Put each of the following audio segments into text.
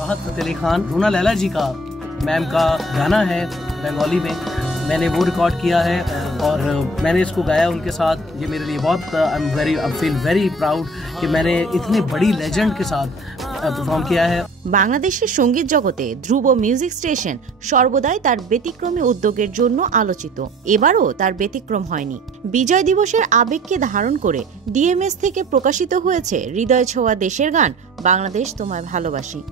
राहत फतेह अली खान, रूना लैला जी का मैम का गाना है बंगाली में, मैंने वो रिकॉर्ड किया है और मैंने इसको गाया उनके साथ। ये मेरे लिए बहुत आई फील वेरी प्राउड कि मैंने इतनी बड़ी लेजेंड के साथ परफॉर्म किया है। বাংলাদেশের সঙ্গীত জগতে ধ্রুব মিউজিক স্টেশন সর্বদাই তার ব্যতিক্রমী উদ্যোগের জন্য আলোচিত। এবারও তার ব্যতিক্রম হয়নি। বিজয় দিবসের আবেগকে ধারণ করে ডিএমএস থেকে প্রকাশিত হয়েছে হৃদয় ছোঁয়া দেশের গান বাংলাদেশ তোমায় ভালোবাসি।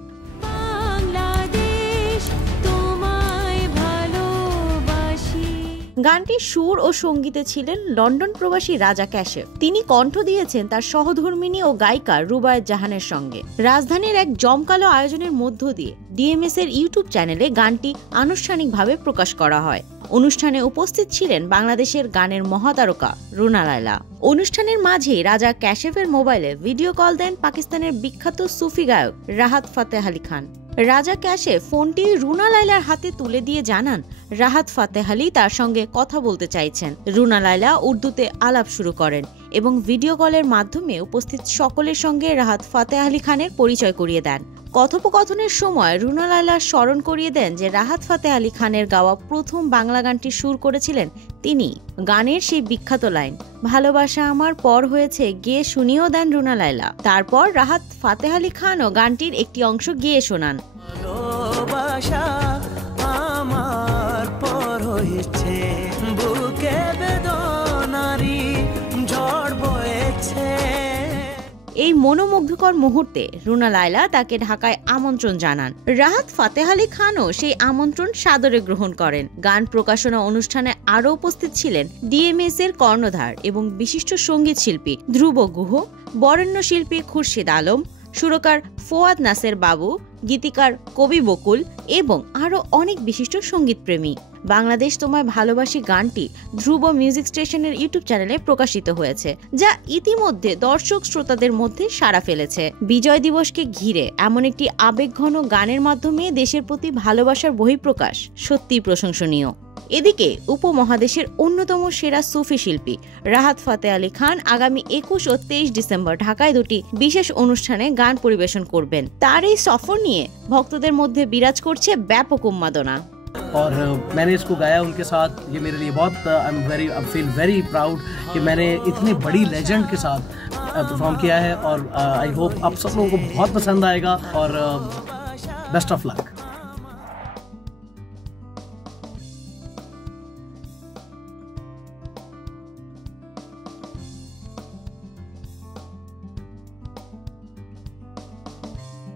গানটির সুর ও সঙ্গীতে ছিলেন লন্ডন প্রবাসী রাজা ক্যাশেফ। তিনি কণ্ঠ দিয়েছেন তার সহধর্মিণী ও গায়িকা রুবায়েত জাহানের সঙ্গে। রাজধানীর এক জমকালো আয়োজনের মধ্য দিয়ে ডিএমএস এর ইউটিউব চ্যানেলে গানটি আনুষ্ঠানিকভাবে প্রকাশ করা হয়। অনুষ্ঠানে উপস্থিত ছিলেন বাংলাদেশের গানের মহাতারকা রুনা লায়লা। অনুষ্ঠানের মাঝে রাজা ক্যাশেফের মোবাইলে ভিডিও কল দেন পাকিস্তানের বিখ্যাত সুফি গায়ক রাহাত ফাতেহ আলী খান। রাজা ক্যাশেফ ফোনটি রুনা লায়লার হাতে তুলে দিয়ে জানান রাহাত ফাতেহ আলী তার সঙ্গে কথা বলতে চাইছেন। রুনা লায়লা উর্দুতে আলাপ শুরু করেন এবং ভিডিও কলের মাধ্যমে উপস্থিত সকলের সঙ্গে রাহাত ফাতেহ আলী খানের পরিচয় করিয়ে দেন। কথোপকথনের সময় রুনা লায়লা স্মরণ করিয়ে দেন যে রাহাত ফাতেহ আলী খানের গাওয়া প্রথম বাংলা গানটি সুর করেছিলেন তিনি। গানের সেই বিখ্যাত লাইন ভালোবাসা আমার পর হয়েছে গেয়ে শুনিয়েও দেন রুনা লায়লা। তারপর রাহাত ফাতেহ আলী খানও গানটির একটি অংশ গেয়ে শোনান। এই মনোমুগ্ধকর মুহূর্তে রুনা লায়লা তাকে ঢাকায় আমন্ত্রণ জানান। রাহাত ফাতেহ আলী খানও সেই আমন্ত্রণ সাদরে গ্রহণ করেন। গান প্রকাশনা অনুষ্ঠানে আরও উপস্থিত ছিলেন ডিএমএস এর কর্ণধার এবং বিশিষ্ট সঙ্গীত শিল্পী ধ্রুব গুহ, বরেণ্য শিল্পী খুরশিদ আলম, সুরকার ফোয়াদ নাসের বাবু, গীতিকার কবি বকুল এবং আরও অনেক বিশিষ্ট সঙ্গীত প্রেমী। বাংলাদেশ তোমায় ভালোবাসি গানটি ধ্রুব মিউজিক স্টেশনের ইউটিউব চ্যানেলে প্রকাশিত হয়েছে, যা ইতিমধ্যে দর্শক শ্রোতাদের মধ্যে সাড়া ফেলেছে। বিজয় দিবসকে ঘিরে এমন একটি আবেগঘন গানের মাধ্যমে দেশের প্রতি ভালোবাসার বহিঃপ্রকাশ সত্যিই প্রশংসনীয়। এদিকে উপমহাদেশের অন্যতম সেরা সুফি শিল্পী রাহাত ফাতেহ আলী খান আগামী 21 ও 23 ডিসেম্বর ঢাকায় দুটি বিশেষ অনুষ্ঠানে গান পরিবেশন করবেন। তার এই সফর নিয়ে ভক্তদের মধ্যে বিরাজ করছে ব্যাপক উন্মাদনা। और मैंने इसको गाया उनके साथ। ये मेरे लिए बहुत आई फील वेरी प्राउड कि मैंने इतनी बड़ी लेजेंड के साथ परफॉर्म किया है और आई होप आप सब लोगों को बहुत पसंद आएगा और बेस्ट ऑफ लक।